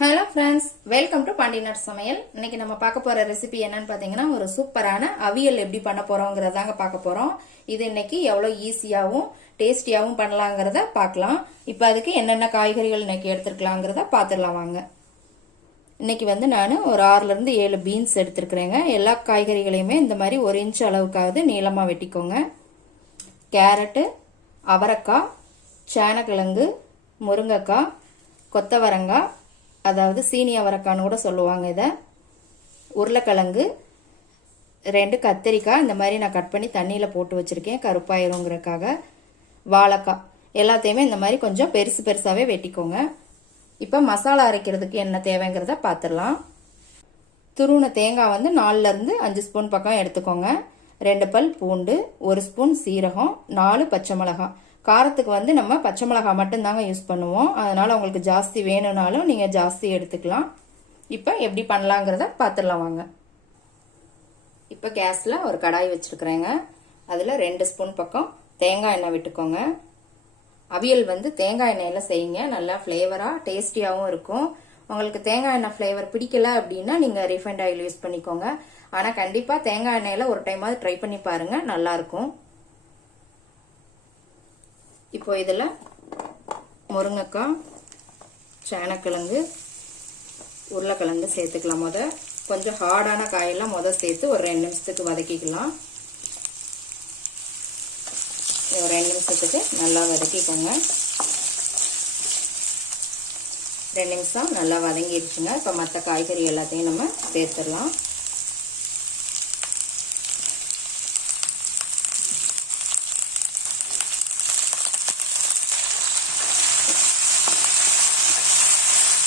Hello friends, welcome to பாண்டியநாட் சமையல். இன்னைக்கு நம்ம பார்க்க போற ரெசிபி என்னன்னு பாத்தீங்கன்னா, ஒரு சூப்பரான அவியல் எப்படி பண்ண போறோங்கிறதாங்க பார்க்க போறோம். இது இன்னைக்கு எவ்வளவு ஈஸியாவும் டேஸ்டியாவும் பண்ணலாங்கிறத பார்க்கலாம். இப்போ அதுக்கு என்னென்ன காய்கறிகள் இன்னைக்கு எடுத்துக்கலாங்கிறத பார்த்துடலாம் வாங்க. இன்னைக்கு நான் ஒரு 6ல இருந்து 7 பீன்ஸ் எடுத்துருக்கிறேங்க. எல்லா காய்கறிகளையுமே இந்த மாதிரி 1 இன்ச் அளவுக்காவது நீளமா வெட்டிக்கோங்க. கேரட்டு, அவரைக்காய், சேனக்கிழங்கு, முருங்கைக்காய், கொத்தவரங்காய், அதாவது சீனி அவரைக்கான்னு கூட சொல்லுவாங்க இதை, உருளைக்கிழங்கு, 2 கத்திரிக்காய் இந்த மாதிரி நான் கட் பண்ணி தண்ணியில் போட்டு வச்சுருக்கேன் கருப்பாயிருங்கிறதுக்காக, வாழைக்காய் எல்லாத்தையுமே இந்த மாதிரி கொஞ்சம் பெருசு பெருசாகவே வெட்டிக்கோங்க. இப்போ மசாலா அரைக்கிறதுக்கு என்ன தேவைங்கிறத பார்த்துடலாம். துருவின தேங்காய் 4ல இருந்து 5 ஸ்பூன் பக்கம் எடுத்துக்கோங்க. 2 பல் பூண்டு, 1 ஸ்பூன் சீரகம், 4 பச்சை மிளகாய். காரத்துக்கு நம்ம பச்சை மிளகாய் மட்டும்தாங்க யூஸ் பண்ணுவோம். அதனால உங்களுக்கு ஜாஸ்தி வேணும்னாலும் நீங்கள் ஜாஸ்தி எடுத்துக்கலாம். இப்போ எப்படி பண்ணலாங்கிறத பார்த்துடலாம் வாங்க. இப்போ கேஸில் ஒரு கடாய் வச்சுருக்குறேங்க. அதில் 2 ஸ்பூன் பக்கம் தேங்காய் எண்ணெய் விட்டுக்கோங்க. அவியல் தேங்காய் எண்ணெயில் செய்யுங்க, நல்லா ஃப்ளேவராக டேஸ்டியாகவும் இருக்கும். உங்களுக்கு தேங்காய் எண்ணெய் ஃப்ளேவர் பிடிக்கல அப்படின்னா நீங்கள் ரீஃபைண்ட் ஆயில் யூஸ் பண்ணிக்கோங்க. ஆனால் கண்டிப்பாக தேங்காய் எண்ணெயில் ஒரு டைமாவது ட்ரை பண்ணி பாருங்கள், நல்லாயிருக்கும். இப்போ இதில் முருங்கைக்காய், சேனக்கிழங்கு, உருளைக்கிழங்கு சேர்த்துக்கலாம். கொஞ்சம் ஹார்டான காயெல்லாம் சேர்த்து ஒரு 2 நிமிஷத்துக்கு வதக்கிக்கலாம். ஒரு 2 நிமிஷத்துக்கு நல்லா வதக்கிக்கோங்க. 2 நிமிஷம் நல்லா வதங்கிடுச்சுங்க. இப்போ மற்ற காய்கறி எல்லாத்தையும் நம்ம சேர்த்துடலாம்.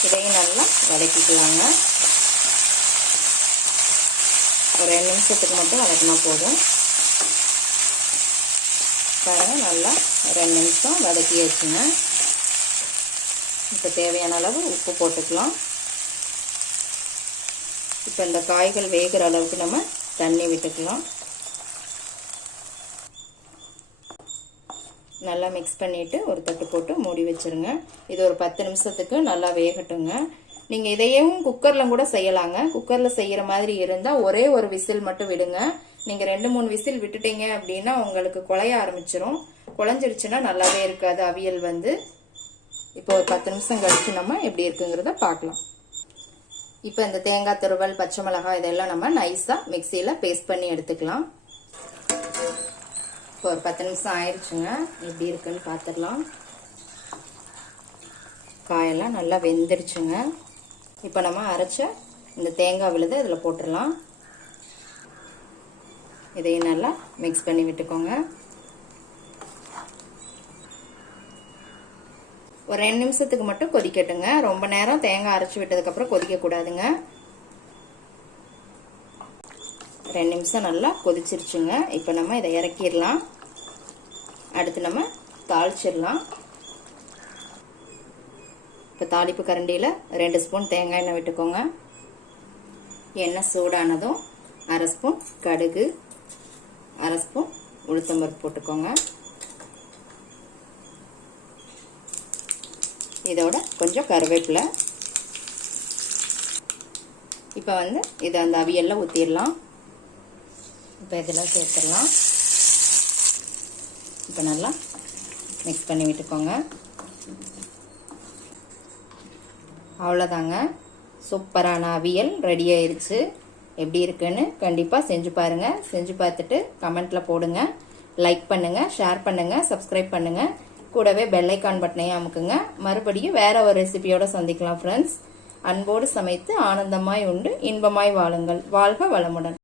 இதையும் நல்லா வதக்கிக்கலாங்க. ஒரு 2 நிமிஷத்துக்கு மட்டும் வதக்கினா போதும். பாருங்க, நல்லா 2 நிமிஷம் வதக்கி வச்சுங்க. இப்போ தேவையான அளவு உப்பு போட்டுக்கலாம். இப்போ இந்த காய்கள் வேகிற அளவுக்கு நம்ம தண்ணி விட்டுக்கலாம். நல்லா மிக்ஸ் பண்ணிவிட்டு ஒரு தட்டு போட்டு மூடி வச்சுருங்க. இது ஒரு 10 நிமிஷத்துக்கு நல்லா வேகட்டுங்க. நீங்கள் இதையும் குக்கரில் கூட செய்யலாங்க. குக்கரில் செய்கிற மாதிரி இருந்தால் ஒரே ஒரு விசில் மட்டும் விடுங்க. நீங்கள் 2-3 விசில் விட்டுட்டீங்க அப்படின்னா உங்களுக்கு குழைய ஆரம்பிச்சிரும். குழஞ்சிருச்சுன்னா நல்லாவே இருக்காது அவியல். இப்போ ஒரு 10 நிமிஷம் கழிச்சு நம்ம எப்படி இருக்குங்கிறத பார்க்கலாம். இப்போ இந்த தேங்காய் துருவல், பச்சை மிளகாய் இதெல்லாம் நம்ம நைஸாக மிக்சியில் பேஸ்ட் பண்ணி எடுத்துக்கலாம். இப்போ ஒரு 10 நிமிஷம் ஆயிடுச்சுங்க. எப்படி இருக்குன்னு பார்த்துடலாம். காயெல்லாம் நல்லா வெந்துருச்சுங்க. இப்போ நம்ம அரைச்ச இந்த தேங்காய் விழுதை இதில் போட்டுடலாம். இதையும் நல்லா மிக்ஸ் பண்ணி விட்டுக்கோங்க. ஒரு 2 நிமிஷத்துக்கு மட்டும் கொதிக்கட்டுங்க. ரொம்ப நேரம் தேங்காய் அரைச்சி விட்டதுக்கப்புறம் கொதிக்கக்கூடாதுங்க. 2 நிமிஷம் நல்லா கொதிச்சிருச்சுங்க. இப்போ நம்ம இதை இறக்கிடலாம். அடுத்து நம்ம தாளிச்சிடலாம். இப்போ தாளிப்பு கரண்டியில் 2 ஸ்பூன் தேங்காய் எண்ணெய் விட்டுக்கோங்க. எண்ணெய் சூடானதும் 1/2 ஸ்பூன் கடுகு, 1/2 ஸ்பூன் உளுத்தம்பருப்பு போட்டுக்கோங்க. இதோட கொஞ்சம் கருவேப்பிலை. இப்போ இதை அந்த அவியல்ல ஊற்றிடலாம். இப்போ இதெல்லாம் சேர்த்துடலாம். இப்போ நல்லா மிக்ஸ் பண்ணி விட்டுக்கோங்க. அவ்வளோதாங்க, சூப்பரான அவியல் ரெடி ஆயிடுச்சு. எப்படி இருக்குன்னு கண்டிப்பாக செஞ்சு பாருங்கள். செஞ்சு பார்த்துட்டு கமெண்ட்டில் போடுங்க. லைக் பண்ணுங்கள், ஷேர் பண்ணுங்கள், சப்ஸ்கிரைப் பண்ணுங்கள். கூடவே பெல் ஐக்கான் பட்டனையும் அமுக்குங்க. மறுபடியும் வேற ஒரு ரெசிபியோட சந்திக்கலாம் ஃப்ரெண்ட்ஸ். அன்போடு சமைத்து ஆனந்தமாய் உண்டு இன்பமாய் வாழுங்கள். வாழ்க வளமுடன்.